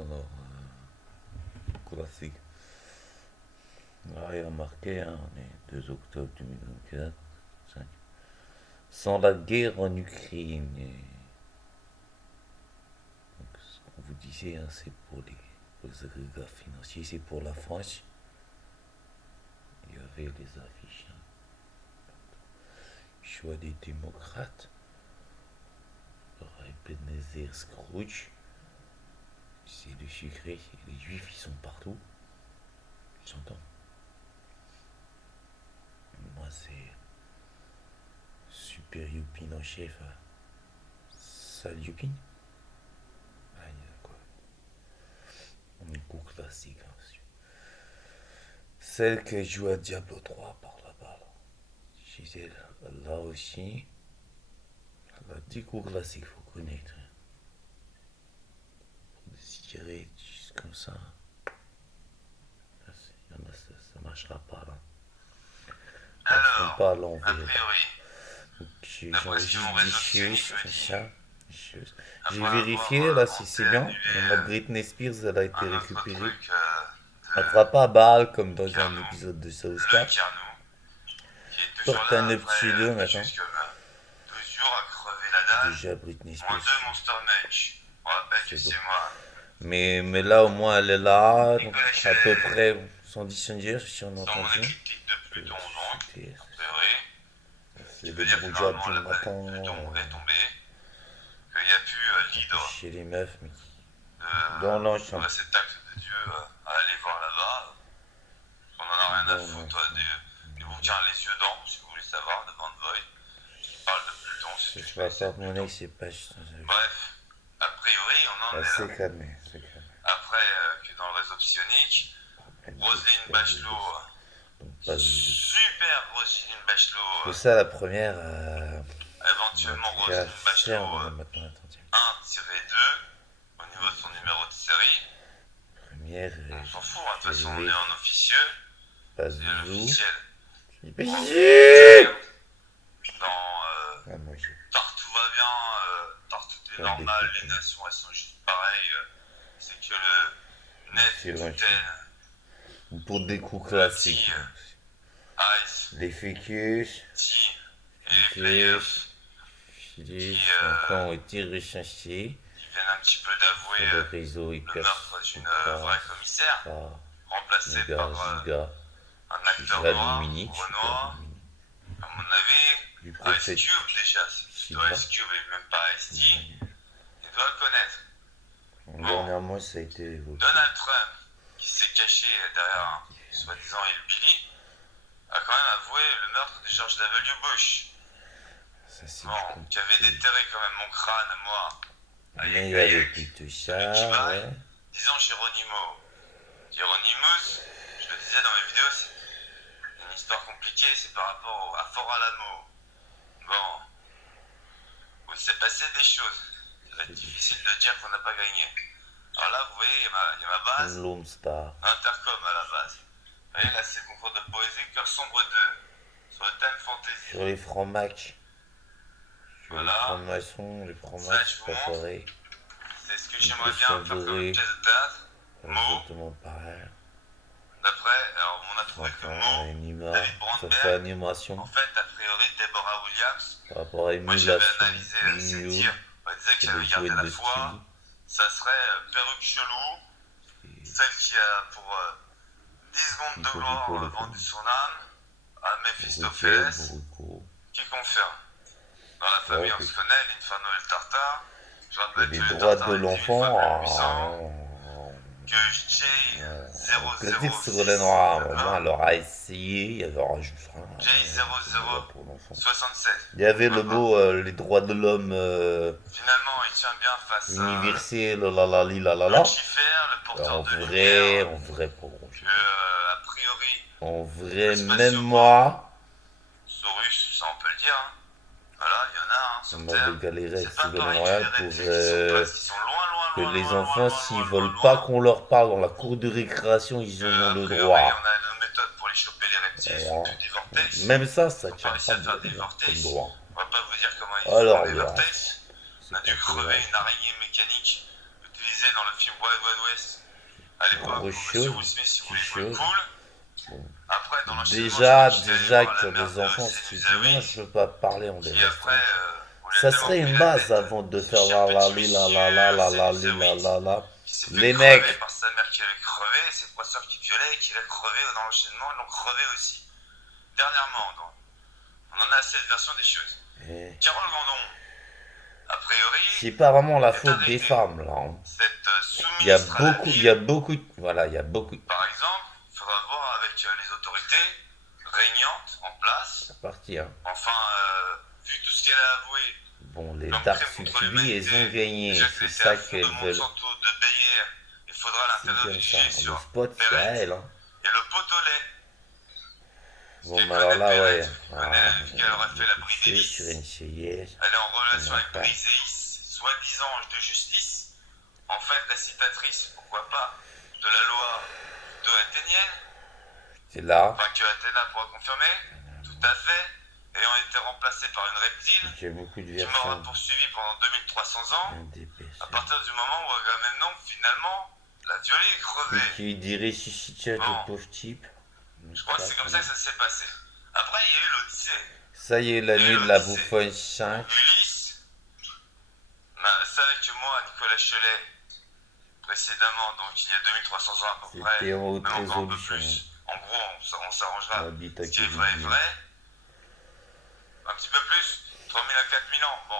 alors, classique. Rien marqué, hein, on est 2 octobre 2024. 5. Sans la guerre en Ukraine. Donc, ce qu'on vous disait, hein, c'est pour les agrégat financiers, c'est pour la France. Il y avait les affiches. Hein. Choix des démocrates. Ebenezer Scrooge. C'est le sucré. Les juifs, ils sont partout. J'entends. Moi, c'est Super Youpin en chef. Sale Youpin. Ah, il y a quoi? Un coup classique. Hein. Celle qui joue à Diablo 3 par là-bas. Là. Gisèle, là aussi. La petit coup classique, faut connaître. Pour des cigarettes, juste comme ça. Il y en a, ça marchera pas là. Elles font Alors, pas à a l'envers. priori, d'après ce que J'enregistre mon des réseau psionique choses, me comme dit, ça. J'ai après vérifié avoir là si tenté c'est bien. d'annuler La Britney Spears, elle a été un autre récupérée. truc Elle fera de pas balle comme dans un Carnot, épisode de South le Park. Carnot, qui est toujours Porte là un autre après pseudo quelque maintenant. chose comme 12 jours à crever la dalle, Déjà Britney moins Spears. 2 Monster Munch. On rappelle que C'est bon. c'est moi, Mais là au moins elle est là. Donc, Nicolas à peu Chalet, près sans distinguer si on a sans mon entendu. éclectique de Pluton en juin, C'était. a priori, C'est qui le veut dire que gros job normalement du la planète matin. Pluton est tombée, qu'il n'y a plus l'hydre Chez les meufs, mais dans de l'ensemble. réceptacle de Dieu à aller voir là-bas. On en a rien à Dans foutre l'ensemble. des bouquins Les Yeux d'Or, si vous voulez savoir, de Van Voigt, qui parle de Pluton, c'est ce C'est que je pas connaissais de porte-monnaie, Pluton. c'est pas. Bref, a priori, on en Ah, est là. c'est calmé, c'est calmé. Après que dans le réseau psionique, Roselyne Bachelot, Donc pas de. super Roselyne Bachelot, C'est ça la première. éventuellement Qui va Roselyne faire Bachelot maintenant, attendez. 1-2, au niveau de son numéro de série. Première. On s'en fout, hein, de toute façon on est en officieux, Pas c'est Zouzou. l'officiel. Pas Bon, Zouzou. je regarde dans Ah, moi j'ai Partout va bien, partout est pas normal, d'écoute. les nations elles sont juste pareilles. C'est que le net C'est du loin. ten, Pour des coups le classiques. Ice, Les fécus. T et les players Philippe, qui encore ont été recherchés. viennent un petit peu d'avouer Sur le réseau le hyper. meurtre d'une vraie commissaire, remplacée Giga, par Giga. un acteur Giga noir, Lumini. Renoir. À mon avis, Du Ice prophète. Cube déjà, c'est plutôt Giga. Ice Cube et même pas Ice-T, il doit le connaître. Dernièrement, ça a été évoqué. Donald Trump, qui s'est caché derrière un soi-disant Hillbilly, a quand même avoué le meurtre de George W. Bush. Ça, c'est Bon, qui avait déterré quand même mon crâne à moi. Mais il y avait plutôt ça, ouais. Disons Geronimo. Hieronymus, je le disais dans mes vidéos, c'est une histoire compliquée, c'est par rapport à Fort Alamo. Bon, où il s'est passé des choses. Ça va être difficile de dire qu'on n'a pas gagné. Alors là, vous voyez, il y a ma base, Lone Star. Intercom à la base. Vous voyez, là, c'est le concours de poésie, Cœur sombre 2, sur le thème fantasy. Sur les francs-macs. Voilà. Les francs-maçons, les francs-macs, Ça, je c'est vous pas montre. pareil. C'est ce que Une j'aimerais potion bien faire comme dorée. une pièce de théâtre. Mo, Exactement pareil. d'après, alors on a trouvé que Enfin, Mo, Anima, David ça fait Brandberg, animation. en fait, a priori, Deborah Williams, Par rapport à moi j'avais émulation. analysé ses dires, on disait que C'est j'avais le gardé jouet la de foi, Stevie. ça serait perruque chelou, celle qui a pour 10 secondes de gloire vendu son âme à Méphistophélès, qui confirme. Dans la famille, on se connaît, l'Inferno et le Tartare. Je rappelle Les que le droits Tartare de est 10 000 l'enfant. fois plus puissant, que Critique sur les noirs. Moi, J0061, alors a essayé, il y avait rajouté. J0067. Il y avait le mot les droits de l'homme Finalement, il tient bien face universel, la. Lucifer, le porteur de lumière, En vrai, pour que a priori, en vrai, l'espace même sur moi, Saurus, ça on peut le dire. Hein. Voilà, il y en a hein, sur on Terre. m'avait galéré C'est sur pas le pareil Montréal que pour les reptiles qui sont loin, que les loin, enfants, loin, s'ils loin, veulent loin, pas loin. qu'on leur parle dans la cour de récréation, ils en ont A le priori, droit. on a nos méthodes pour les choper les reptiles, sont des vortex. Même ça On tient va pas réussir à faire des comme vortex. droit. On va pas vous dire comment ils Alors, font les le vortex. On a dû crever une araignée mécanique de utilisé dans le film Wild Wild West à l'époque où Monsieur Will Smith il voulait jouer cool. Bon. Après, dans l'enchaînement, je crois Déjà, que j'étais allé déjà voir que la mère les de enfants, Hossein excusez-moi, je Uzaoui, veux pas parler en des qui après, restreintes. on lui a Ça tellement serait pris une la base tête, avant de ce faire cher la petit li monsieur la Hossein li Uzaoui, la. qui s'est fait Les crever mecs, par sa mère qui avait crevé, et ses trois sœurs qui violaient et qui l'a crevé dans l'enchaînement, ils l'ont crevé aussi. Dernièrement, donc. On en a assez de versions des choses. Carole Gandon, a priori, c'est pas vraiment la est faute des arrêtée. femmes là. Hein. Cette Il y a sous-ministre à la beaucoup, ville, il y a beaucoup, voilà, il y a beaucoup. par exemple, il faudra voir avec les autorités régnantes en place. À partir. Enfin, vu tout ce qu'elle a avoué, Bon, les comme Dark crime contre Succubis, elles ont l'humanité, gagné. déjà C'est qu'elle était ça à fond de qu'elles veulent. Monsanto, de Bayer, il faudra C'est l'interroger comme ça. sur Le spot, c'est à Perrette elle. Hein. et le pot-au-lait. Bon, Qu'elle mais alors connaît là, Perrette, ouais. vu qu'elle aurait fait la Sur Bridélis. NCIS. Elle est en relation On en avec parle. Briseis, soi-disant ange de justice. En fait, la citatrice, pourquoi pas, de la loi de athénienne. C'est là. Enfin, que Athéna pourra confirmer, tout à fait, ayant été remplacée par une reptile J'ai beaucoup de qui m'aura versions. poursuivi pendant 2300 ans, NDP, à partir du moment où Agamemnon, finalement, l'a violée et crevé. qui dit ressusciter Bon. le pauvre type. Je crois que c'est comme ça que ça s'est passé. Après, il y a eu l'Odyssée. Ça y est, la Il y a nuit eu de la l'Odyssée. bouffonne 5. Ulysse, savait que moi, Nicolas Chelet, précédemment, donc il y a 2300 ans à peu près, C'était en haute même encore un peu résolution. plus. En gros, on s'arrangera. Habite à Ce qui est vrai est Québec. vrai. Un petit peu plus, 3000 à 4000 ans. Bon,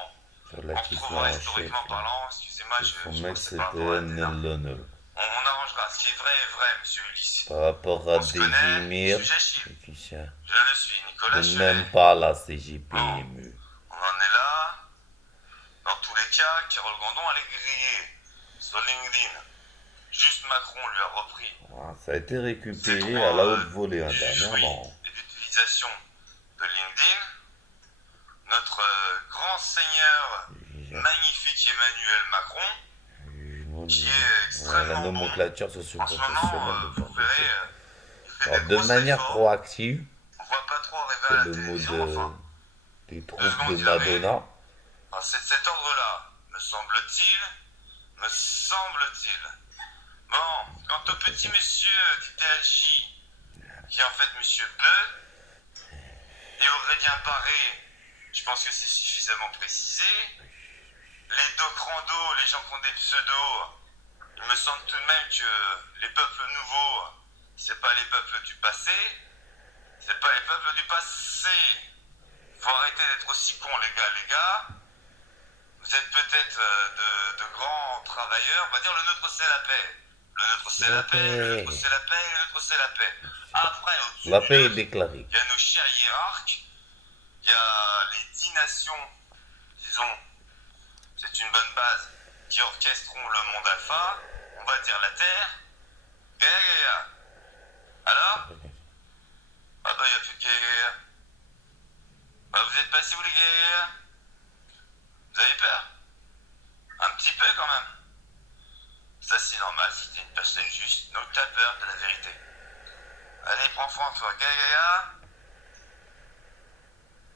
on Relativement retrouvera en chef. historiquement parlant, excusez-moi, je Son je mec, pensais c'était par rapport à Athéna. Nelonel. On arrangera. Ce qui est vrai, monsieur Ulysse. Par rapport à On se connaît, Désimir, sujet chiffre. et puis ça. Je le suis, Nicolas De Chelet. même pas la CGPMU. On en est là. Dans tous les cas, Carole Gandon, elle est grillée sur LinkedIn. Juste Macron lui a repris Ah, ça a été ses récupéré droits à la haute volée d'usufruit dernièrement. et d'utilisation de LinkedIn. Notre grand seigneur magnifique Emmanuel Macron, qui est La extrêmement bon. nomenclature En ce socio-professionnelle moment, de vous verrez, il fait alors, des de grosses manière réformes. proactive, On voit pas trop arriver c'est à la le mot télévision, enfin. des 2 troupes secondes, de il arrive. Madonna. Alors, c'est de cet ordre-là, me semble-t-il. Bon, quant au petit monsieur du THJ, qui est en fait monsieur Beu, et Aurélien Barré, je pense que c'est suffisamment précisé. Les docrandos, les gens qui ont des pseudos, il me semble tout de même que les peuples nouveaux, c'est pas les peuples du passé, Faut arrêter d'être aussi cons, les gars. Vous êtes peut-être de grands travailleurs, on va dire le nôtre c'est la paix. Le nôtre c'est la paix, le nôtre c'est la paix, le nôtre c'est la paix. Après, au-dessus La du paix est nôtre, déclarée. il y a nos chers hiérarques, il y a les 10 nations, disons, c'est une bonne base, qui orchestreront le monde alpha, on va dire la Terre. Gaïa. Alors? Ah bah il n'y a plus de Gaïa. Bah vous êtes passés où les Gaïa? Vous avez peur? Un petit peu quand même. Ça c'est normal si t'es une personne juste, donc t'as peur de la vérité. Allez, prends foi en toi. Gaïa.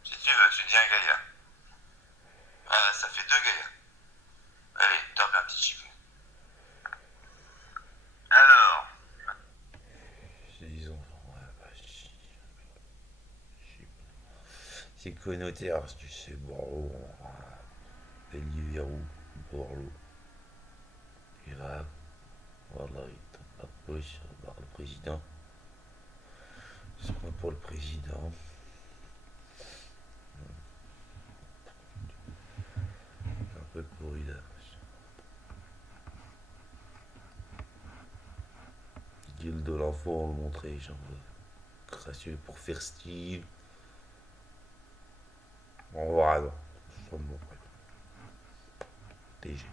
Si tu veux, tu dis un Gaïa. Ah, ça fait 2 Gaïa. Allez, tape un petit chiffon. Alors, C'est connoté, tu sais, Borloo, Pelliverou, Borloo, Irak, voilà, il tape la poche, par le président. C'est pas pour le président. Un peu pourri là. Guilde de l'enfant, on le montrait, genre, gracieux pour faire style. Voilà, c'est bon, TG.